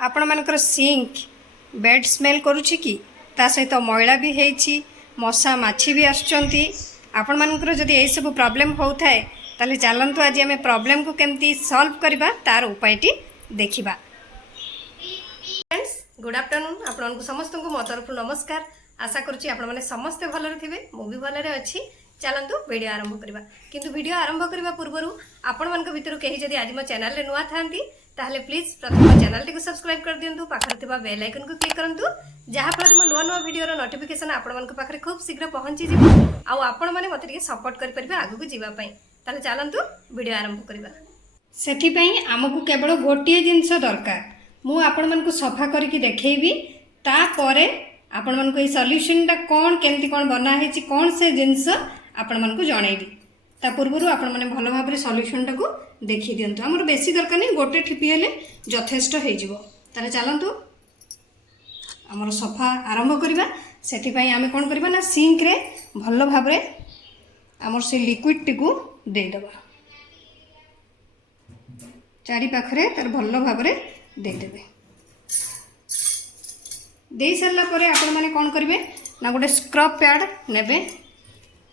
आपण मानकर sink bed smell करुछि कि ता सहित मैला भी हेछि मशा माछी भी आछंती आपण मानकर जदि एई सब प्रॉब्लम होउथाय ताले चलंतु आज आमे प्रॉब्लम को केमती सॉल्व करबा तार उपायटी देखिबा। फ्रेंड्स गुड आफ्टरनून आपण समस्त को मो तरफ नमस्कार। आशा करुछि आपण माने समस्त भलरे थिबे मु भी भलरे अछि। चलंतु वीडियो आरंभ करबा किंतु वीडियो आरंभ करबा पूर्वरु आपण मानक भितरु केही जदि आज मो चैनल रे नुआ थांती ताहले प्लीज प्रथम चैनल टी को सब्सक्राइब कर दियंतु पाखर थिबा बेल आइकन को क्लिक करंतु जहा फल मो नुआ नुआ वीडियो रो नोटिफिकेशन आपण मानक पाखरे खूब शीघ्र पहुंची जिवो आ आपण माने मते टिके सपोर्ट करि परबे आगु को जीवा पई। ताले चलंतु वीडियो आरंभ करबा। सेठी पई हमकु केवल गोटिए जिंस दरकार मु आपण मानकु सफा करके देखैबी ता परे आपण मानकु ए सॉल्यूशन टा कोन केमती कोन बना हेची कोन से जिंस आपण मानकु जणैबी ता पूर्वरु आपण माने भलो भाबरे सॉल्यूशन टा को देखि दियंतु। हमर बेसी दरकार नै गोटे ठिपी हेले यथेष्ट हे जिवो। ताले चलंतु हमर सफा आरंभ करबा। सेठी पई आमे कोन करबा ना सिंक रे भलो भाबरे हमर से लिक्विड टी को दे दबा चारि पाखरे तार भलो भाबरे दे देबे। दे सरला परे आपण माने कोन करबे ना गोटे स्क्रब पैड नेबे।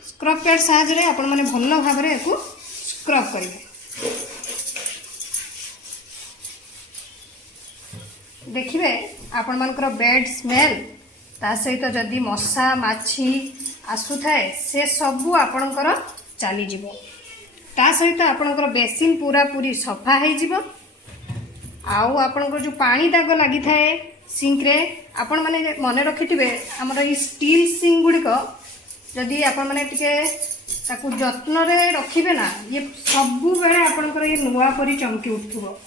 स्क्रब पैड साहाय्य रे आपण माने भलो भाबरे एको स्क्रब करिवे। देखिए आपण मानकर बेड स्मेल ता सहित जदि मशा माछी आसु थाए से सबू आपणकर चली जिवो ता सहित आपणकर बेसिन पूरा पूरी सफा हे जिवो। आउ आपणकर जो पानी दाग लागि थाए सिंक रे आपण माने मने रखिथिबे हमर ई स्टील सिंक गुडिक जदि आपण माने टिके ताकू जत्न रे रखिबे ना ये सबू बेले आपणकर ये नुआ परी चमकी उठथुबो।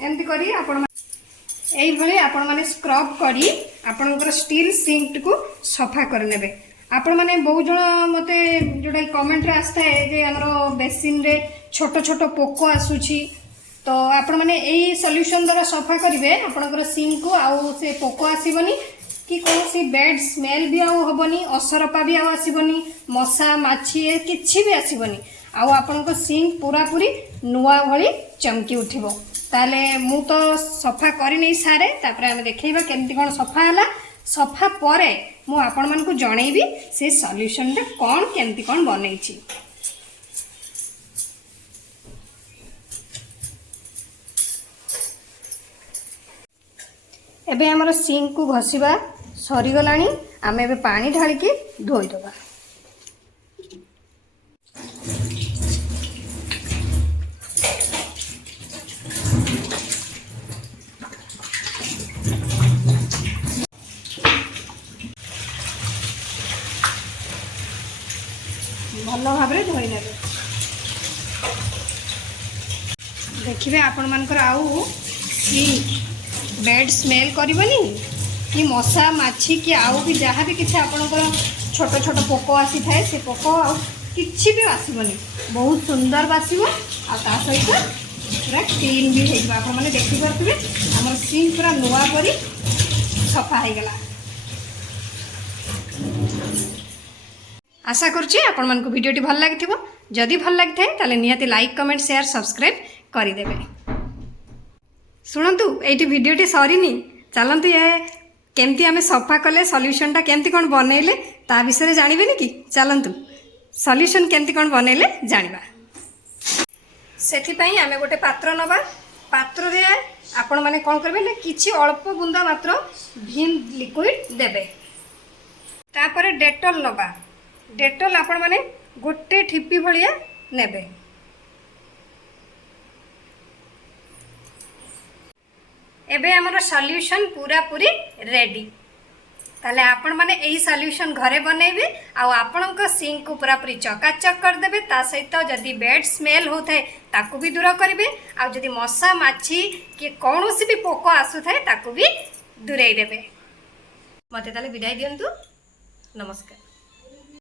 एमती करी आपण एई भले आपण माने स्क्रब करी आपणकर स्टील सिंक को सफा कर नेबे। आपण माने बहु जण मते जोडा कमेंट रे आस्था है जे हमरो बेसिन रे छोटो छोटो पोको आसुची तो आपण माने एई सॉल्यूशन द्वारा सफा करिवे आपणकर सिंक को आउ से पोको आसीबनी कि कौन सी बेड स्मेल भी आउ होबनी असरपा भी आउ आसीबनी मशा माछी किछि भी आसीबनी आउ आपणको सिंक पूरा पूरी नुआ भली चमकी उठिबो। ताले मु तो सफा करि नै सारे तापरे हम देखैबा केमती कोन सफा हला। सफा परे मु आपण मन को जणैबी से सॉल्यूशन टा कोन केमती कोन बनै छी। एबे हमर सिंक को घसीबा सरी गलानी आमे एबे पानी ढाली के धोई दबा। भलो भाबरे धोई नेबे। देखिबे आपण मानकर आउ सिंक बेड स्मेल करबनी कि मशा माछी कि आउ भी जहाँ भी किसी आपणकर छोट छोट पोक आसी थाए से पोक आउ किछि भी आसबनी बहुत सुंदर बासिबो आ ता सहित पूरा क्लीन भी हेइबा। आपण माने देखि परथिबे हमर सिंक पूरा नुआ परी सफा हे गेला। आशा करछि आपण मन को वीडियो टी भल लागिथिबो। जदि भल लागिथाय ताले निहाती लाइक कमेंट शेयर सब्सक्राइब करि देबे। सुनंतु एटी वीडियो टी सरीनी चलंतु ये केमती आमे सफा कले सॉल्यूशन टा केमती कोन बनेले ता विषय जानिबेनी कि चलंतु सॉल्यूशन केमती कोन बनेले जानिबा। सेथि पई आमे गोटे पात्र नबा। पात्र रे आपण माने कोन करबे ना किछि अल्प बुंदा मात्र भीम लिक्विड देबे। तापरे डेटॉल नबा। डेटॉल आपण माने गोटे ठिपी भलिया नेबे। एबे हमर सॉल्यूशन पूरा पूरी रेडी। ताले आपण माने एई सॉल्यूशन घरे बनेबे आ आपणक सिंक को पूरा पूरी चकाचक कर देबे। ता सहित जदि बेड स्मेल होथाय ताकू भी दूर करिवे आ जदि मशा माछी कि कोनोसी भी पोको आसु थाय ताकू भी दूरेई देबे। मते ताले विदाई दियंतु। नमस्कार।